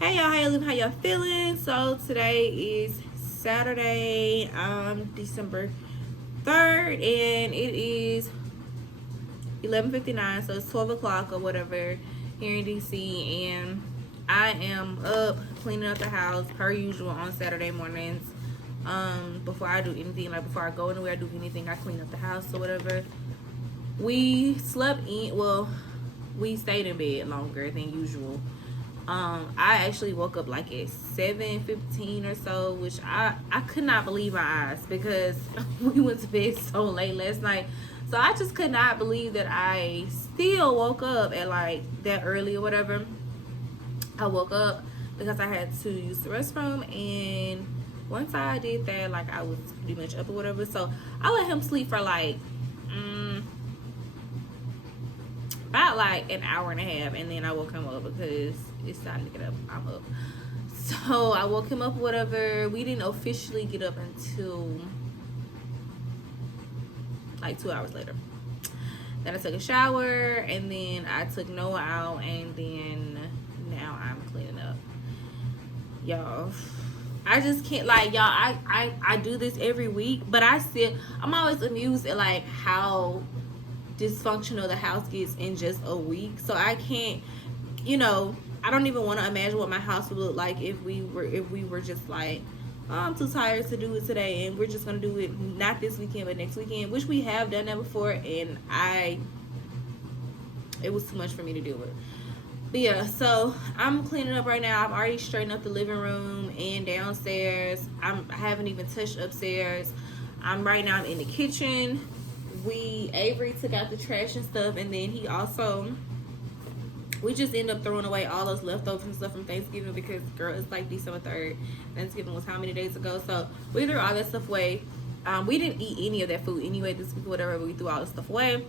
Hey y'all, how y'all living? How y'all feeling? So today is Saturday, December 3rd, and it is 11:59, so it's 12 o'clock or whatever here in DC, and I am up cleaning up the house per usual on Saturday mornings. Before I do anything, like before I go anywhere, I do anything, I clean up the house or whatever. We slept in, well, we stayed in bed longer than usual. I actually woke up like at 7:15 or so, which I could not believe my eyes because we went to bed so late last night. So I just could not believe that I still woke up at like that early or whatever. I woke up because I had to use the restroom, and once I did that, like I was pretty much up or whatever. So I let him sleep for like about like an hour and a half, and then I woke him up because it's time to get up. I'm up. So I woke him up, whatever. We didn't officially get up until like 2 hours later. Then I took a shower, and then I took Noah out, and then now I'm cleaning up. Y'all, I just can't, like, y'all, I do this every week, but I'm always amused at like how dysfunctional the house gets in just a week. So I can't, I don't even want to imagine what my house would look like if we were just like, oh, I'm too tired to do it today, and we're just gonna do it not this weekend but next weekend, which we have done that before, and it was too much for me to do it. But yeah, so I'm cleaning up right now. I've already straightened up the living room and downstairs. I haven't even touched upstairs. I'm in the kitchen. Avery took out the trash and stuff, and then we just end up throwing away all those leftovers and stuff from Thanksgiving because, girl, it's like December 3rd. Thanksgiving was how many days ago? So we threw all that stuff away. We didn't eat any of that food anyway this week or whatever. We threw all the stuff away.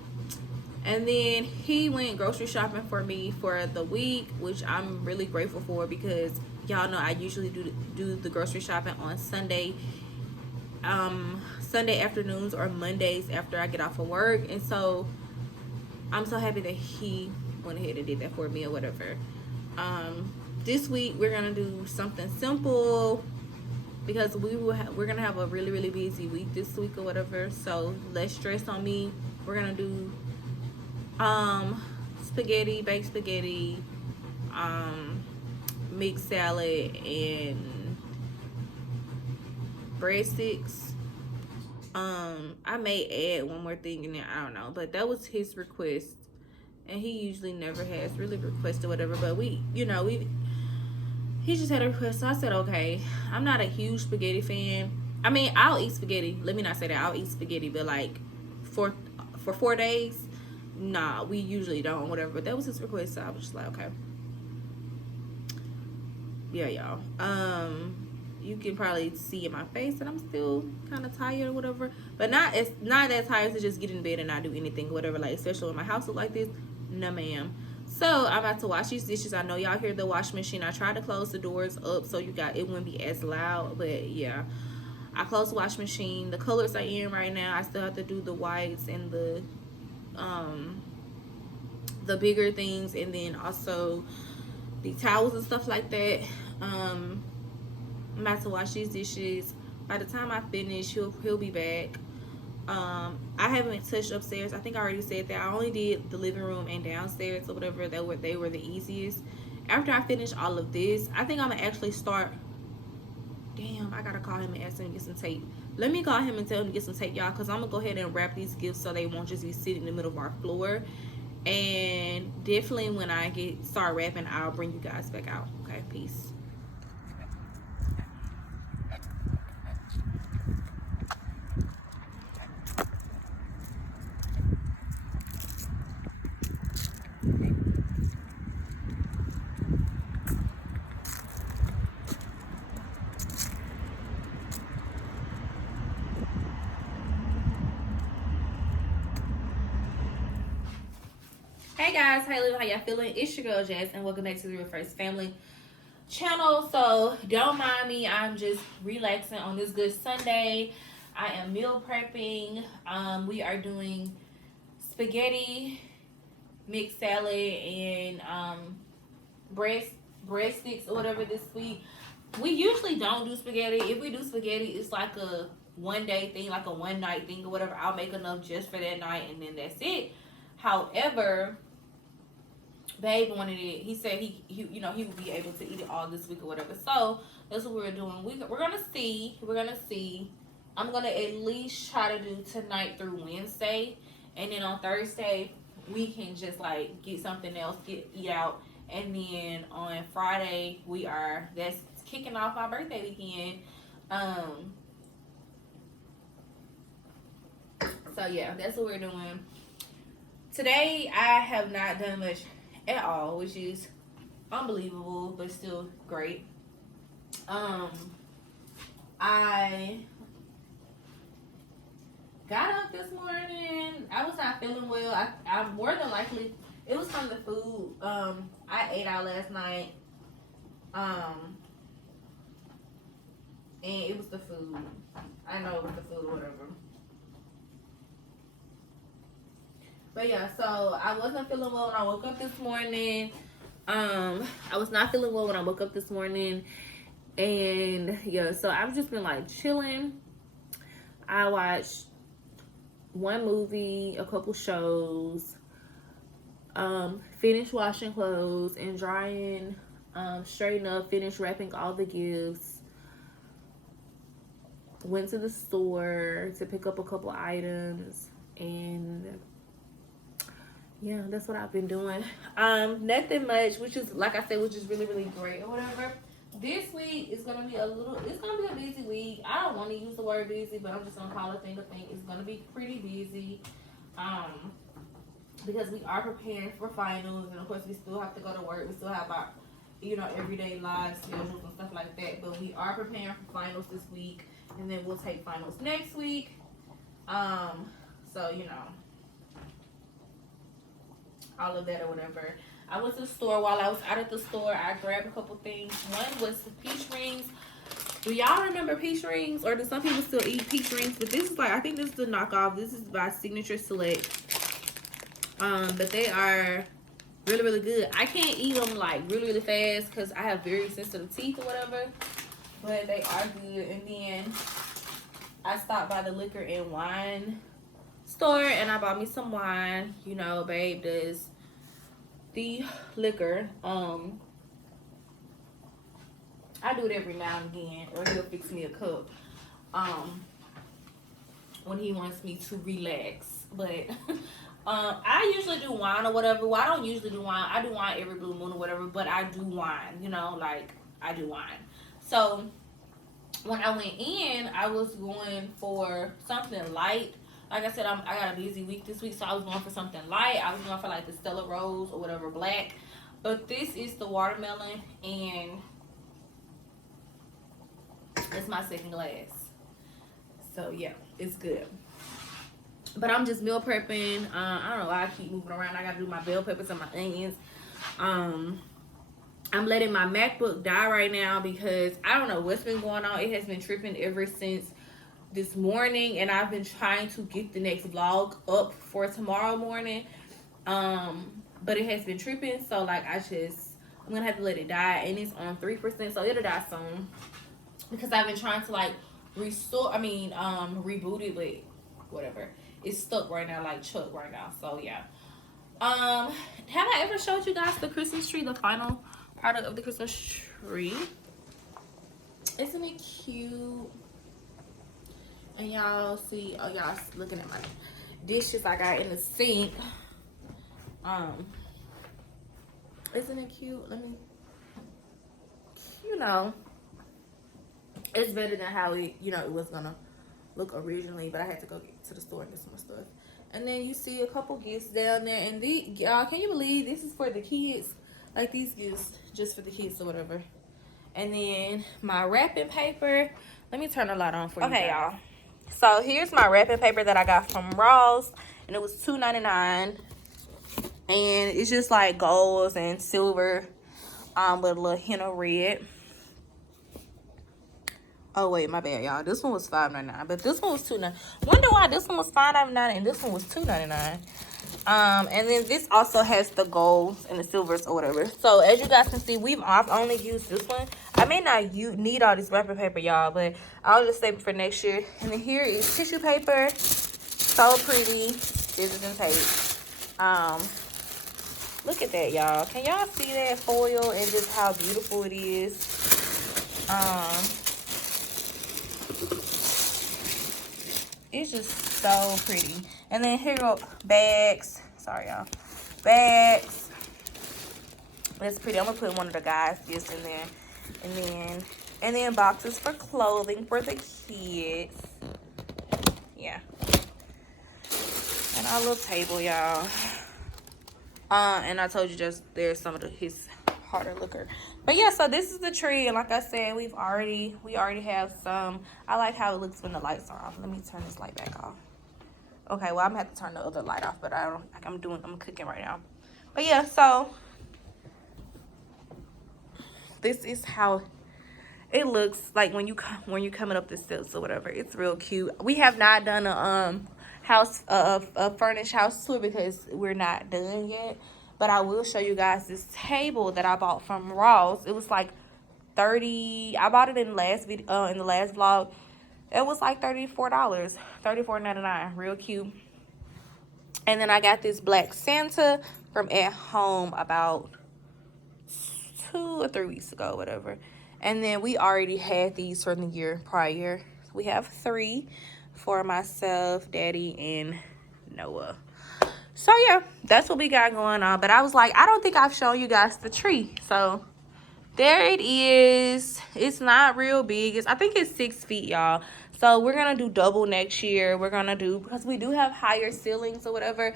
And then he went grocery shopping for me for the week, which I'm really grateful for because y'all know I usually do the grocery shopping on Sunday afternoons or Mondays after I get off of work. And so I'm so happy that he went ahead and did that for me or whatever. This week we're gonna do something simple because we're gonna have a really, really busy week this week or whatever. So less stress on me. We're gonna do baked spaghetti, mixed salad, and breadsticks. I may add one more thing in there, I don't know, but that was his request, and he usually never has really requested whatever, but he just had a request, so I said okay. I'm not a huge spaghetti fan. I mean, I'll eat spaghetti. Let me not say that. I'll eat spaghetti, but like for 4 days, nah, we usually don't, whatever. But that was his request, so I was just like, okay. Yeah, y'all. You can probably see in my face that I'm still kind of tired or whatever, but it's not that tired to just get in bed and not do anything, whatever. Like, especially when my house look like this, no, ma'am. So I'm about to wash these dishes. I know y'all hear the washing machine. I tried to close the doors up so it wouldn't be as loud, but yeah, I closed the washing machine. The colors are in right now. I still have to do the whites and the bigger things, and then also the towels and stuff like that. I'm about to wash these dishes. By the time I finish, he'll be back. I haven't touched upstairs. I think I already said that. I only did the living room and downstairs or whatever. They were the easiest. After I finish all of this, I think I'm gonna actually start. Damn, I gotta call him and ask him to get some tape. Let me call him and tell him to get some tape, y'all, because I'm gonna go ahead and wrap these gifts so they won't just be sitting in the middle of our floor. And definitely when I start wrapping, I'll bring you guys back out. Okay, peace. Hey guys, how y'all feeling? It's your girl Jazz, and welcome back to the Real First Family channel. So don't mind me, I'm just relaxing on this good Sunday. I am meal prepping. We are doing spaghetti, mixed salad, and breadsticks or whatever this week. We usually don't do spaghetti. If we do spaghetti, it's like a one-day thing, like a one-night thing or whatever. I'll make enough just for that night, and then that's it. However, Babe wanted it. He said he would be able to eat it all this week or whatever. So that's what we're doing. We're gonna see. I'm gonna at least try to do tonight through Wednesday, and then on Thursday we can just like get something else, eat out, and then on Friday that's kicking off my birthday weekend. So yeah, that's what we're doing. Today I have not done much at all, which is unbelievable, but still great. I got up this morning. I was not feeling well. I more than likely it was from the food. I ate out last night. And it was the food. I know it was the food or whatever. But yeah, so I wasn't feeling well when I woke up this morning. I was not feeling well when I woke up this morning. And yeah, so I've just been like chilling. I watched one movie, a couple shows, finished washing clothes and drying, straighten up, finished wrapping all the gifts, went to the store to pick up a couple items, and yeah, that's what I've been doing. Nothing much, which is, like I said, which is really, really great or whatever. This week is gonna be it's gonna be a busy week. I don't want to use the word busy, but I'm just gonna call it thing to thing. It's gonna be pretty busy, because we are preparing for finals, and of course we still have to go to work. We still have our, everyday live schedules and stuff like that. But we are preparing for finals this week, and then we'll take finals next week. So all of that or whatever. I went to the store. While I was out at the store, I grabbed a couple things. One was the peach rings. Do y'all remember peach rings? Or do some people still eat peach rings? But this is I think this is the knockoff. This is by Signature Select. But they are really, really good. I can't eat them like really, really fast because I have very sensitive teeth or whatever. But they are good. And then I stopped by the liquor and wine store and I bought me some wine. Babe does the liquor. I do it every now and again, or he'll fix me a cup when he wants me to relax. But I usually do wine or whatever. Well, I don't usually do wine. I do wine every blue moon or whatever, but I do wine, I do wine. So when I went in, I was going for something light. Like I said, I got a busy week this week, so I was going for something light. I was going for like the Stella Rose or whatever, black. But this is the watermelon, and it's my second glass. So yeah, it's good. But I'm just meal prepping. I don't know why I keep moving around. I gotta do my bell peppers and my onions. I'm letting my MacBook die right now because I don't know what's been going on. It has been tripping ever since this morning, and I've been trying to get the next vlog up for tomorrow morning, but it has been tripping, so I'm gonna have to let it die, and it's on 3%, so it'll die soon because I've been trying to reboot it, but whatever, it's stuck right now like Chuck right now. So yeah, have I ever showed you guys the Christmas tree, the final product of the Christmas tree? Isn't it cute? And y'all see, y'all looking at my dishes I got in the sink. Isn't it cute? It's better than how it was gonna look originally, but I had to go get to the store and get some more stuff. And then you see a couple gifts down there, and y'all, can you believe this is for the kids? Like these gifts just for the kids or whatever. And then my wrapping paper. Let me turn the light on for you. Okay, y'all. So here's my wrapping paper that I got from Ross, and it was $2.99, and it's just like golds and silver, with a little hint of red. Oh wait, my bad, y'all. This one was $5.99, but this one was $2.99. Wonder why this one was $5.99 and this one was $2.99. And then this also has the golds and the silvers or whatever. So as you guys can see, I've only used this one. I may not need all this wrapping paper, y'all, but I'll just save it for next year. And then here is tissue paper. So pretty. Scissors and tape. Look at that, y'all. Can y'all see that foil and just how beautiful it is? It's just so pretty. And then here go bags. Sorry, y'all. Bags. That's pretty. I'm gonna put one of the guys' gifts in there. And then boxes for clothing for the kids. Yeah. And our little table, y'all. And I told you just there's some of his harder liquor. But yeah, so this is the tree, and like I said, we already have some. I like how it looks when the lights are off. Let me turn this light back off. Okay, well I'm gonna have to turn the other light off, but I don't like I'm cooking right now. But yeah, so this is how it looks like when you're coming up the steps or whatever. It's real cute. We have not done a a furnished house tour because we're not done yet, but I will show you guys this table that I bought from Ross. It was like 30. I bought it in the last video, in the last vlog. It was like $34, $34.99. Real cute. And then I got this black Santa from at home about 2 or 3 weeks ago, whatever. And then we already had these from the year prior. We have 3 for myself, Daddy, and Noah. So yeah, that's what we got going on. But I was like, I don't think I've shown you guys the tree. So there it is. It's not real big. I think it's 6 feet, y'all. So we're gonna do double next year. We're gonna do, because we do have higher ceilings or whatever,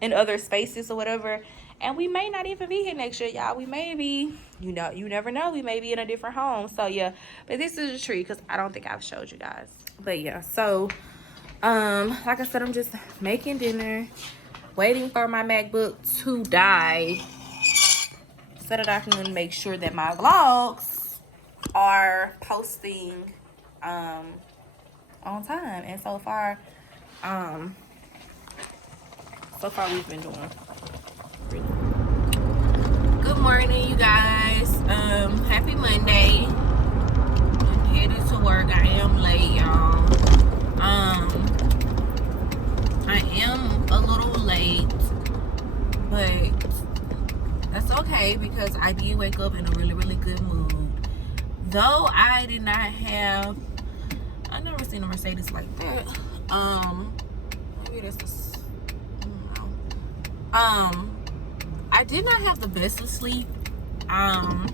in other spaces or whatever. And we may not even be here next year, y'all. We may be, you never know. We may be in a different home. So yeah, but this is a tree because I don't think I've showed you guys. But yeah, so like I said, I'm just making dinner, waiting for my MacBook to die so that I can make sure that my vlogs are posting on time. And so far we've been doing really good. Good morning, you guys. Happy Monday. I'm headed to work. I am late, y'all. I am a little late, but that's okay because I did wake up in a really, really good mood. Though I did not have, I've never seen a Mercedes like that. Maybe that's just, I did not have the best of sleep. I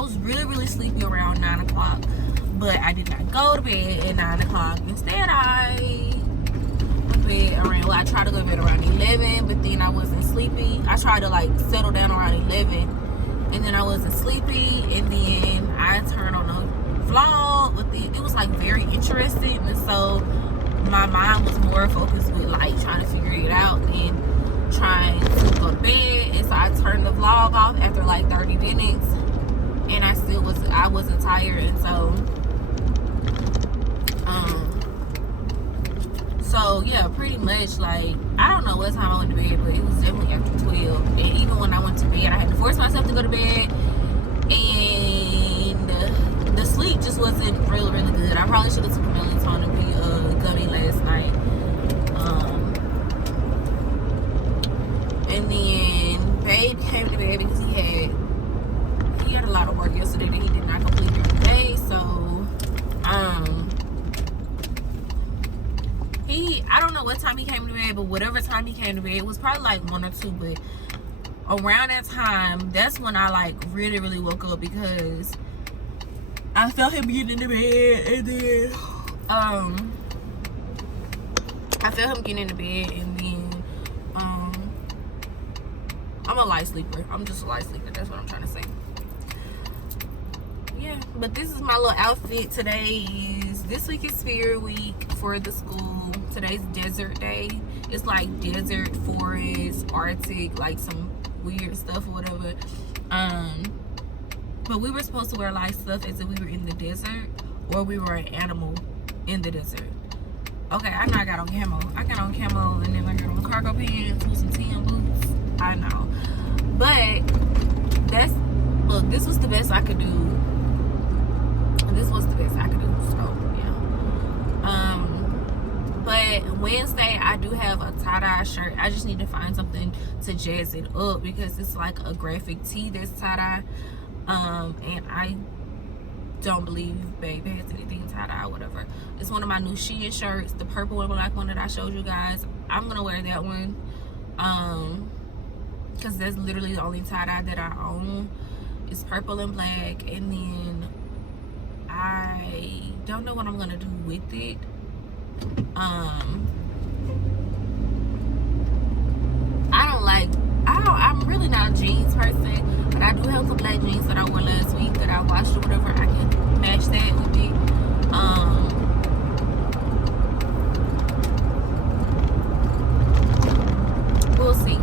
was really, really sleepy around 9 o'clock, but I did not go to bed at 9 o'clock. Instead, I went to bed around, well, I tried to go to bed around 11, but then I wasn't sleepy. I tried to like settle down around 11, and then I wasn't sleepy, and then I turned on a vlog with it. It was like very interesting, and so my mind was more focused with like trying to figure it out and trying to go to bed. And so I turned the vlog off after like 30 minutes, and I wasn't tired. And so yeah, pretty much like I don't know what time I went to bed, but it was definitely after 12. And even when I went to bed, I had to force myself to go to bed, and the sleep just wasn't really, really good. I probably should have took a melatonin gummy last night. And then Babe came to bed because he had a lot of work yesterday that he did not complete during the day. So I don't know what time he came to bed, but whatever time he came to bed, it was probably like 1 or 2, but around that time, that's when I like really, really woke up because I felt him getting into bed, and then I felt him getting into bed, and then I'm a light sleeper. I'm just a light sleeper. That's what I'm trying to say. Yeah, but this is my little outfit. This week is Spirit Week for the school. Today's desert day. It's like desert, forest, Arctic, like some weird stuff or whatever. But we were supposed to wear light stuff as if we were in the desert, or we were an animal in the desert. Okay, I know I got on camo. I got on camo and then I got on cargo pants with some tan boots. I know. But look, this was the best I could do. This was the best I could do. So yeah. But Wednesday I do have a tie-dye shirt. I just need to find something to jazz it up because it's like a graphic tee that's tie-dye. And I don't believe Babe has anything tie-dye or whatever. It's one of my new Shein shirts, the purple and black one that I showed you guys. I'm gonna wear that one because that's literally the only tie-dye that I own. It's purple and black, and then I don't know what I'm gonna do with it. I'm really not a jeans person, but I do have some black jeans that I wore last week that I washed or whatever. I can match that with it. We'll see.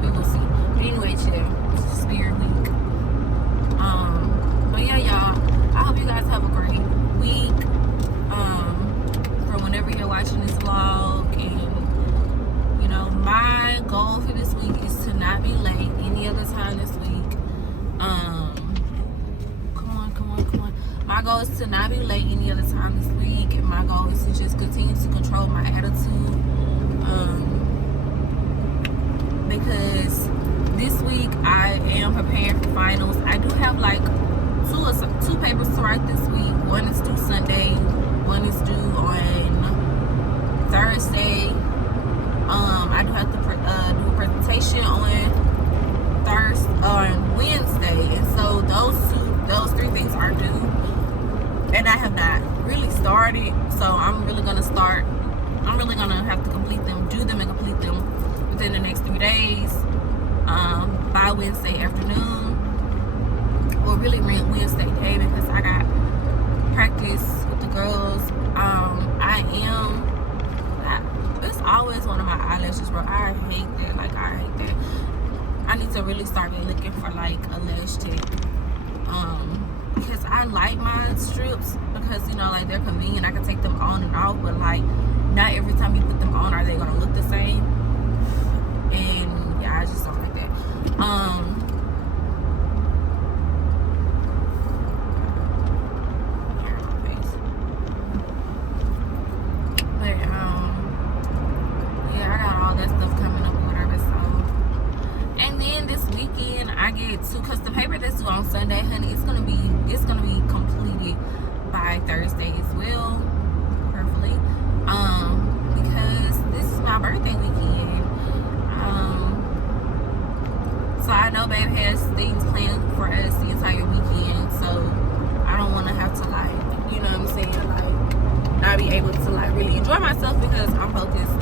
We will see. But anyway, chill. It's Spirit Week. But yeah, y'all. I hope you guys have a great week. From whenever you're watching this vlog, and you know, my goal for this week is to not be late any other time this week. Come on. My goal is to not be late any other time this week, and my goal is to just continue to control my attitude. Because this week I am preparing for finals. I do have like two papers to write this week. One is due Sunday, one is due on Thursday. I do have to do a presentation on Wednesday, and so those three things are due, and I have not really started. So I'm really gonna have to do them and complete them within the next 3 days, by Wednesday afternoon, or really Wednesday day, because I got practice with the girls. It's always one of my eyelashes, bro. I hate that. I need to really start looking for like a lash tech, because I like my strips because, you know, like, they're convenient. I can take them on and off, but like, not every time you put them on are they gonna look the same. And yeah, I just don't like that. Because the paper that's due on Sunday, honey, it's gonna be completed by Thursday as well, hopefully. Because this is my birthday weekend. So I know Babe has things planned for us the entire weekend, so I don't want to have to, like, you know what I'm saying, like, not be able to like really enjoy myself because I'm focused